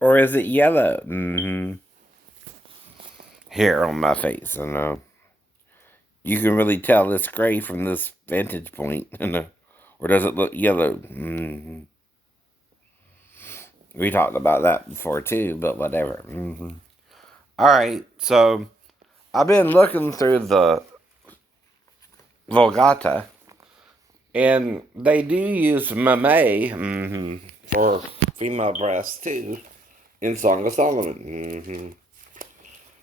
Or is it yellow? Mm-hmm. Hair on my face, I know. You can really tell it's gray from this vantage point, you know. Or does it look yellow? Mm-hmm. We talked about that before too, but whatever. Mm-hmm. All right, so I've been looking through the Vulgata, and they do use mammae for female breasts too in Song of Solomon.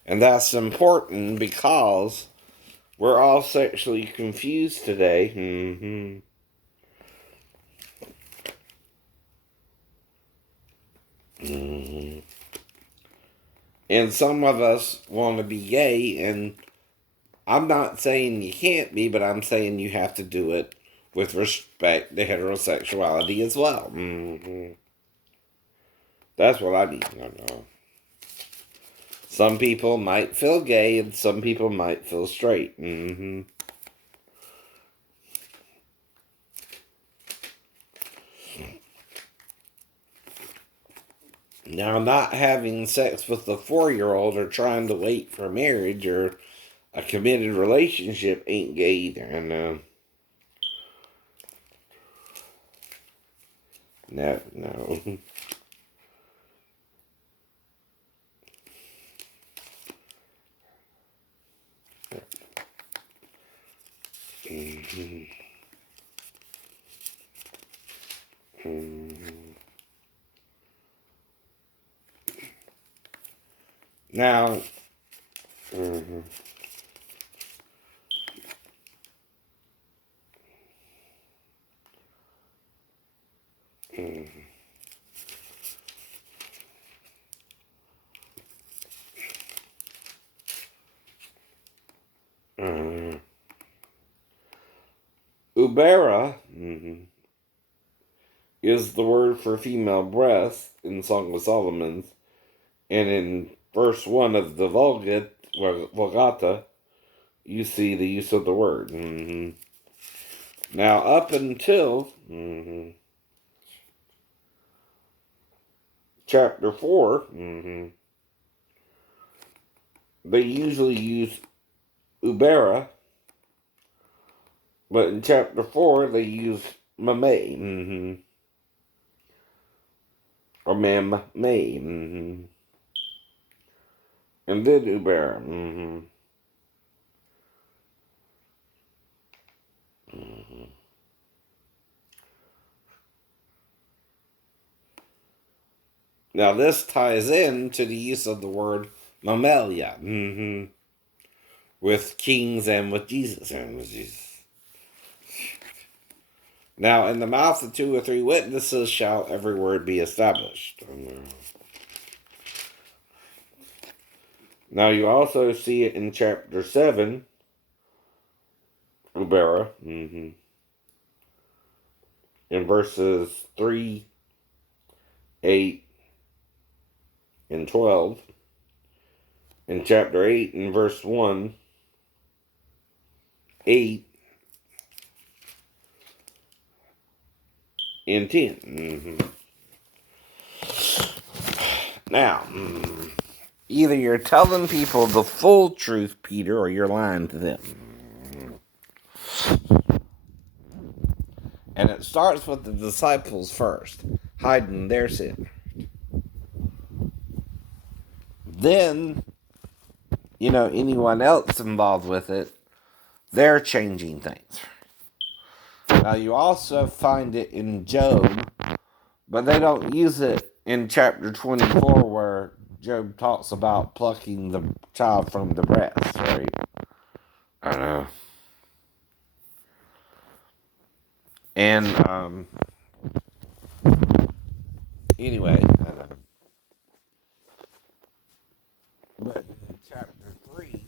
And that's important because we're all sexually confused today. And some of us want to be gay, and I'm not saying you can't be, but I'm saying you have to do it with respect to heterosexuality as well. That's what I need to know. Some people might feel gay, and some people might feel straight. Now, not having sex with a 4-year-old or trying to wait for marriage or a committed relationship ain't gay either. And no, no. Now, mhm, mhm. Ubera is the word for female breast in Song of Solomon's, and in verse 1 of the Vulgata, you see the use of the word. Now, up until chapter 4, they usually use ubera, but in chapter 4, they use mammae, or mammae, and then ubera. Now, this ties in to the use of the word mammalia, with kings and with Jesus. Now, in the mouth of 2 or 3 witnesses shall every word be established. Now, you also see it in chapter 7, Ubera, in verses 3, 8, and 12. In chapter 8, in verse 1, 8, and 10. Now, either you're telling people the full truth, Peter, or you're lying to them. And it starts with the disciples first, hiding their sin. Then, anyone else involved with it, they're changing things. Now, you also find it in Job, but they don't use it in chapter 24 where Job talks about plucking the child from the breast, right? I don't know. And, anyway, I don't know. But in chapter 3,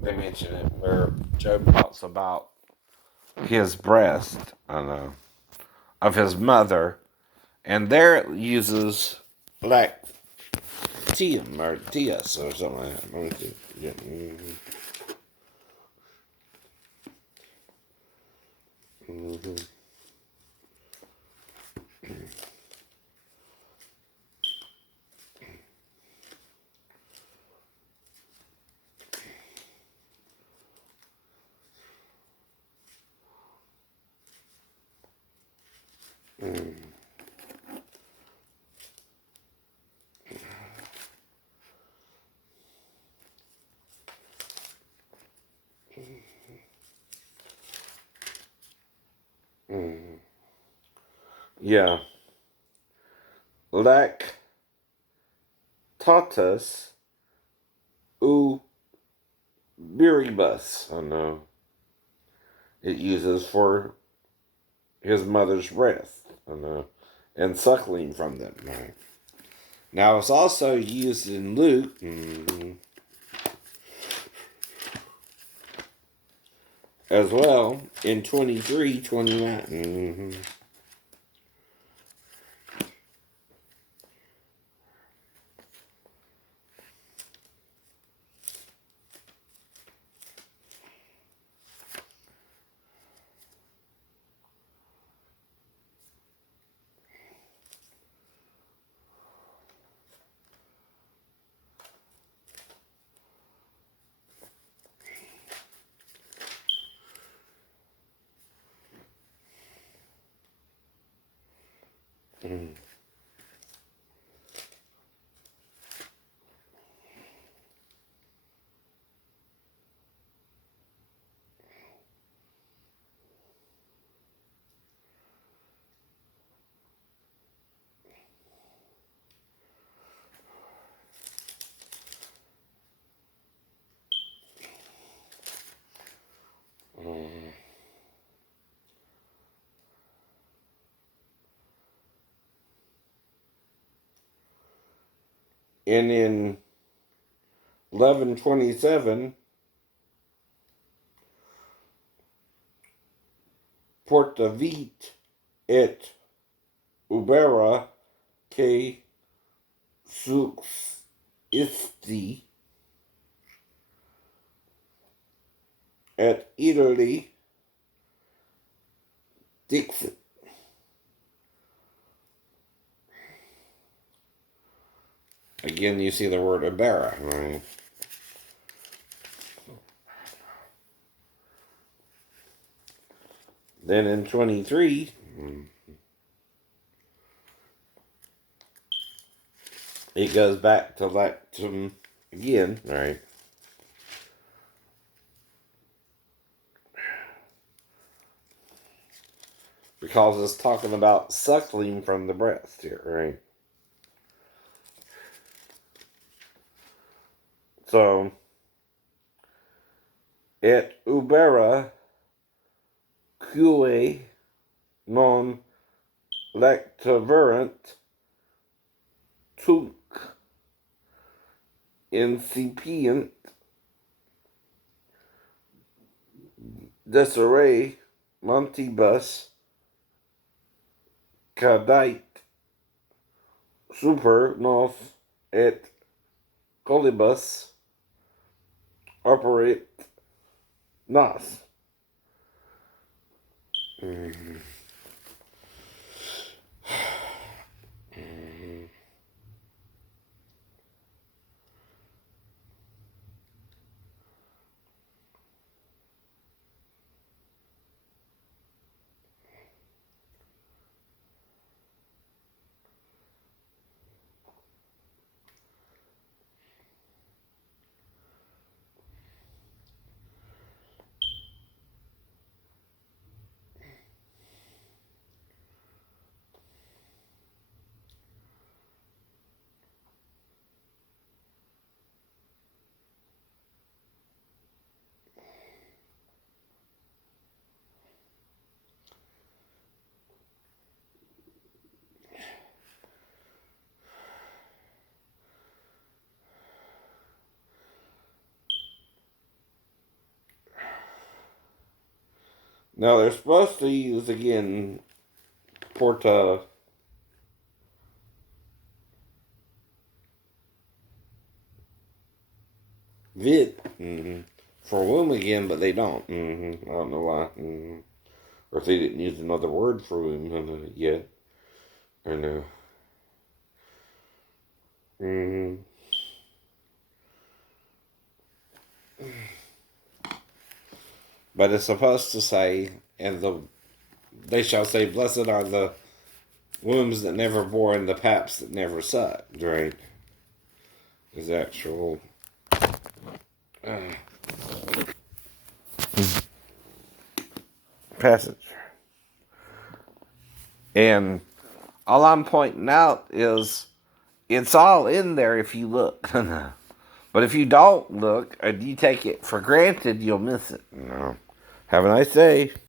they mention it where Job talks about his breast, I don't know, of his mother, and there it uses lactium or tias or something like that. Let me see. Yeah. Mm. Mm. Yeah. Lactatus uberibus. I know. It uses for his mother's breast. I know. And suckling from them. Right. Now it's also used in Luke. As well in 23:29. And in 11:27, portavit et ubera que suxisti et Italy dixit. Again, you see the word ubera, right? Then in 23, it goes back to lactum again, right? Because it's talking about suckling from the breast here, right? So, et ubera cue non lactaverant tunc incipient desere montibus cadite super nos et colibus operate nos. Mm-hmm. Now they're supposed to use again porta vid for womb again, but they don't. I don't know why. Or if they didn't use another word for womb yet. Or no. But it's supposed to say, and they shall say, blessed are the Wombs that never bore and the paps that never sucked, right? Is actual passage. And all I'm pointing out is it's all in there if you look. But if you don't look and you take it for granted, you'll miss it. Have a nice day.